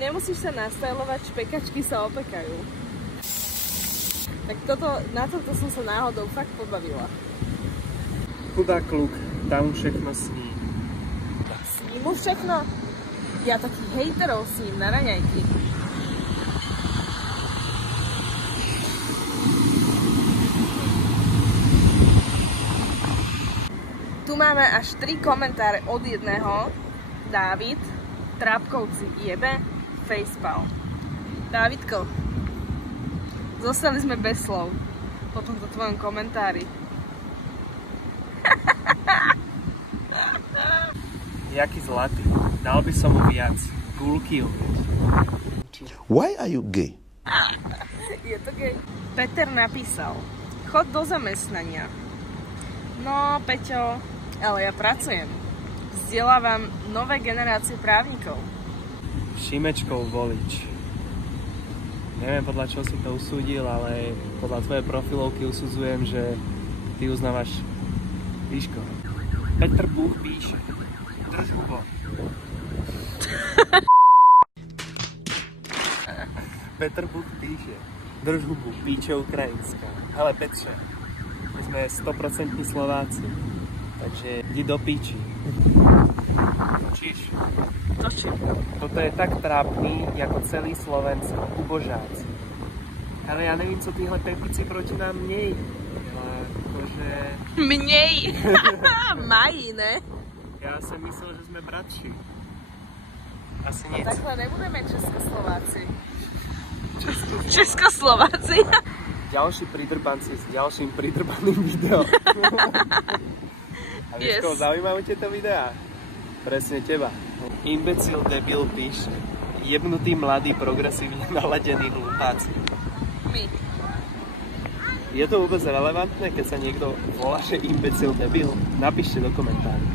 nemusíš sa nastajlovať, špekačky sa opekajú. Tak na toto som sa náhodou fakt pobavila. Chudák kluk, tam všechno sní. Sní mu všechno? Ja takých hejterov sním na raňajky. Tu máme až 3 komentáre od jedného. Dávid, Trápkovci jebe, facepalm. Dávidko, zostali sme bez slov po tomto tvojom komentári. Jaký zlatý. Dal by som mu viac. Gulky umieť. Why are you gay? Je to gay. Peter napísal: chod do zamestnania. No, Peťo, ale ja pracujem. Vzdelávam nové generácie právnikov. Šimečkov volič. Neviem, podľa čoho si to usúdil, ale podľa tvojej profilovky usudzujem, že ty uznávaš Výško. Petr Bůh píše. Drž hubo. Petr Bůh píše. Drž hubu, píče ukrajinská. Ale Petře, my sme 100% Slováci. Takže jdi do píči. Točíš? Točím. Toto je tak trápný, jako celý Slovensko. Ubožáci. Ale ja nevím, co tyhle pepici proti nám mějí. Ale akože... Mnej! Mají, ne? Ja som myslel, že sme bratši. Asi nic. Takhle nebudeme Českoslováci. Českoslováci. Ďalší pridrbanci s ďalším pridrbaným videom. A vieš, koho zaujímajú tieto videá? Presne teba. Imbecil debil píše. Jebnutý mladý progresívne naladený hlupáci. My. Je to vôbec relevantné, keď sa niekto volá, že imbecil debil? Napíšte do komentáru.